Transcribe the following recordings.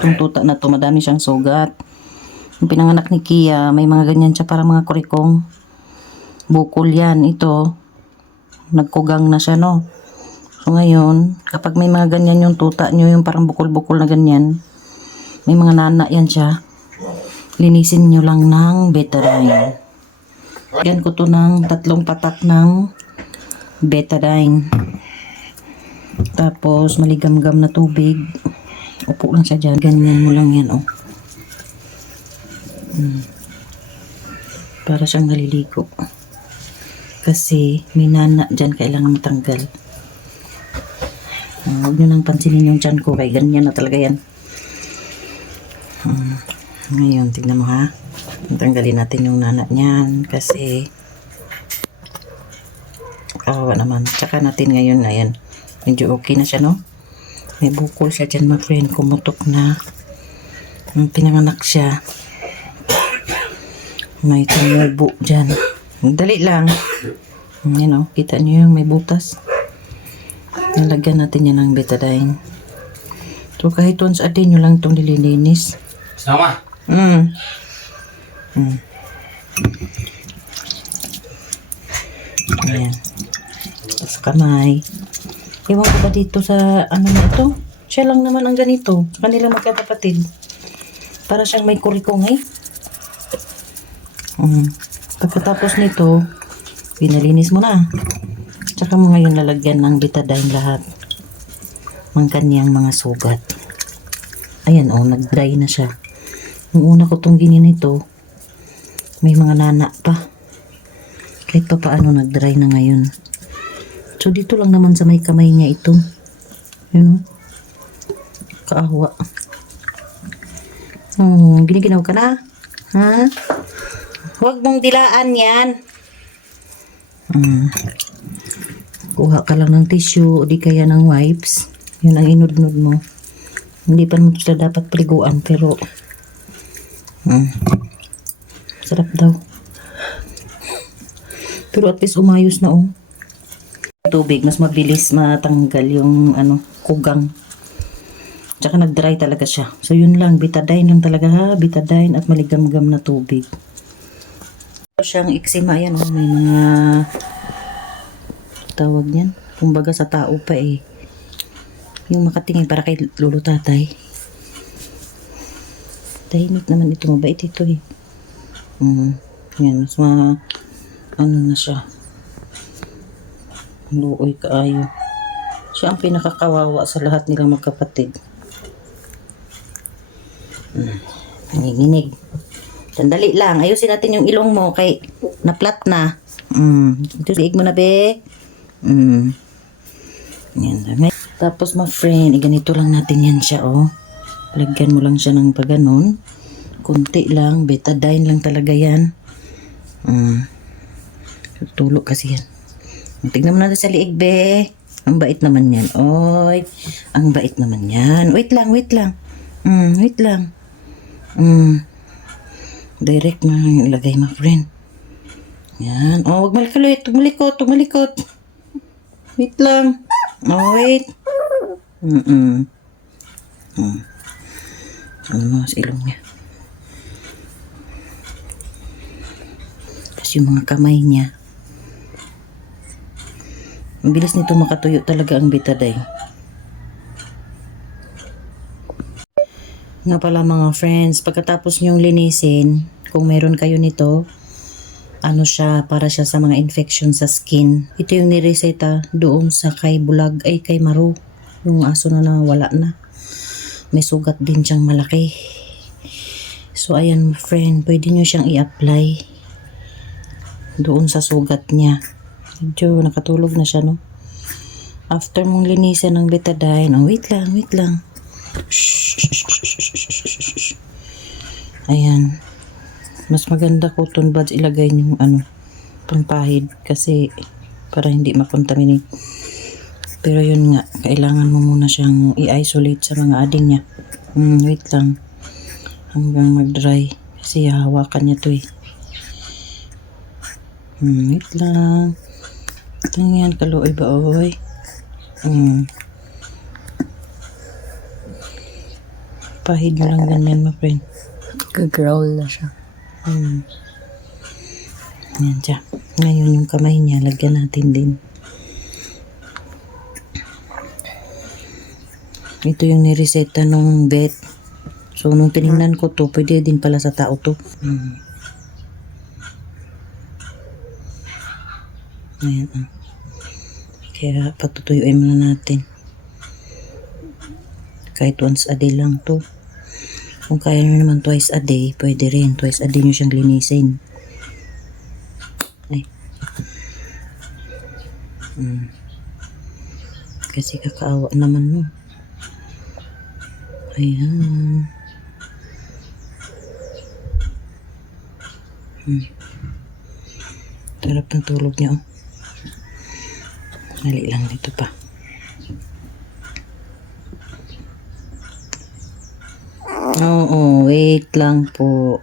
Itong tuta na to, madami siyang sugat. Yung pinanganak ni Kia, may mga ganyan siya, para mga kurikong. Bukol yan. Ito, nagkugang na siya, no? So ngayon, kapag may mga ganyan yung tuta nyo, yung parang bukol-bukol na ganyan, may mga nana yan siya, linisin nyo lang ng betadine. Yan ko to ng 3 patak ng betadine. Tapos, maligam-gam na tubig. Upo lang siya dyan. Ganyan mo lang yan, oh. Para siyang naliligo. Kasi, may nana dyan, kailangan matanggal. Huwag nyo nang pansinin yung tiyan ko, kaya ganyan na talaga yan. Ngayon, tignan mo ha. Tanggalin natin yung nana niyan, kasi kawawa naman. Tsaka natin ngayon, ayan. Medyo okay na siya, no? May bukol siya dyan, my friend. Kumutok na. Nung pinanganak siya, may tumubo dyan. Dali lang. Yan, no? Kita nyo yung may butas. Nalagyan natin yan ng betadine. So, kahit once a day nyo lang itong nililinis. Sama. Ayan. Tapos kamay. Iwan ko ba dito sa ano na ito? Siya lang naman ang ganito. Kanila magkakapatid. Para siyang may kurikong eh. Pagkatapos nito, pinalinis mo na. Tsaka mo ngayon lalagyan ng betadine lahat. Ang kanyang mga sugat. Ayan oh, nag-dry na siya. Yung una ko itong gininito, may mga nana pa. Kahit pa paano nag-dry na ngayon. So, dito lang naman sa may kamay niya ito. Yun o. Kaawa. Oh, giniginaw ka na? Ha? Huwag mong dilaan yan. Kuha ka lang ng tissue o di kaya ng wipes. Yun ang inudnud mo. Hindi pa naman sila dapat paliguan, pero sarap daw. Pero at least umayos na oh. Tubig, mas mabilis matanggal yung kugang. Tsaka nag-dry talaga siya. So yun lang, betadine lang talaga ha. Betadine at maligam-gam na tubig. Siyang eczema, yan oh. May mga tawag niyan. Kumbaga sa tao pa eh. Yung makatingin para kay lolo tatay. Tahimik naman ito, mabait ito eh. Yan, mas na siya. Luoy kaayo. Siya ang pinakakawawa sa lahat nilang magkapatid. Nanginginig. Sandali lang. Ayusin natin yung ilong mo kay na-flat na. Ito liig mo na be. Yan. Tapos my friend, ganito lang natin yan siya oh. Lagyan mo lang siya ng paganon. Kunti lang. Betadine lang talaga yan. Tulo kasi yan. Tignan mo natin sa liig, be. Ang bait naman yan. Oy, ang bait naman yan. Wait lang, wait lang. Wait lang. Direct na ilagay, my friend. Yan. Oh, wag malikalit. Tumalikot, tumalikot. Wait lang. Oh, wait. Ano sa ilong niya. Tapos yung mga kamay niya. Ang bilis nito makatuyo talaga ang betadine. Nga pala mga friends, pagkatapos nyong linisin, kung meron kayo nito, siya, para siya sa mga infection sa skin. Ito yung nireseta doon sa kay Bulag, ay kay Maru. Yung aso na wala na. May sugat din siyang malaki. So ayan friend, pwede nyo siyang i-apply doon sa sugat niya. Medyo nakatulog na siya, no? After mong linisan ng betadine, wait lang, wait lang. Shh. Ayan. Mas maganda cotton buds ilagay yung pangpahid kasi para hindi makontaminate. Pero yun nga, kailangan mo muna siyang i-isolate sa mga ading niya. Wait lang. Hanggang mag-dry. Kasi hawakan niya to eh. Wait lang. Tingnan, kaluoy ba oy? Pahid nyo lang ganyan, my friend. Growl na siya. Yan siya. Ngayon yung kamay niya, lagyan natin din. Ito yung nireseta nung vet. So, nung tinignan ko to, pwede din pala sa tao to. Ayan. Kaya patutuyuin muna natin. Kahit once a day lang to. Kung kaya nyo naman twice a day, pwede rin. Twice a day nyo siyang linisin. Ay. Kasi kakaawa naman no. Ayan. Sarap ng tulog niya, oh. Dali lang dito pa. Oo, wait lang po.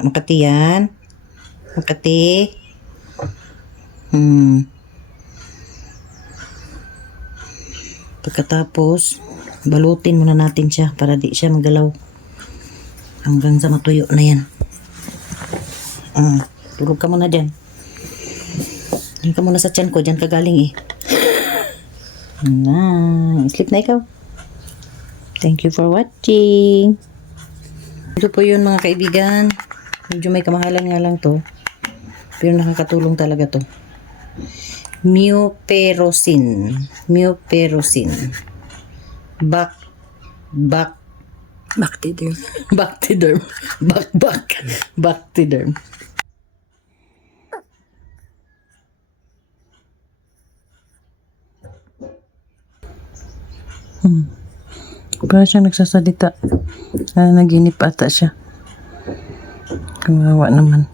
Makati yan. Makati. Pagkatapos, balutin muna natin siya para di siya magalaw. Hanggang sa matuyo na yan. Tulog ka muna dyan. Diyan ka muna sa tiyan ko. Diyan ka galing eh. Sleep na ikaw. Thank you for watching. Ito po yun mga kaibigan. Medyo may kamahalan nga lang to. Pero nakakatulong talaga to. Mupirocin. Bactiderm. Bactiderm. Para siya nagsasalita. Naginip ata siya. Kawawa naman.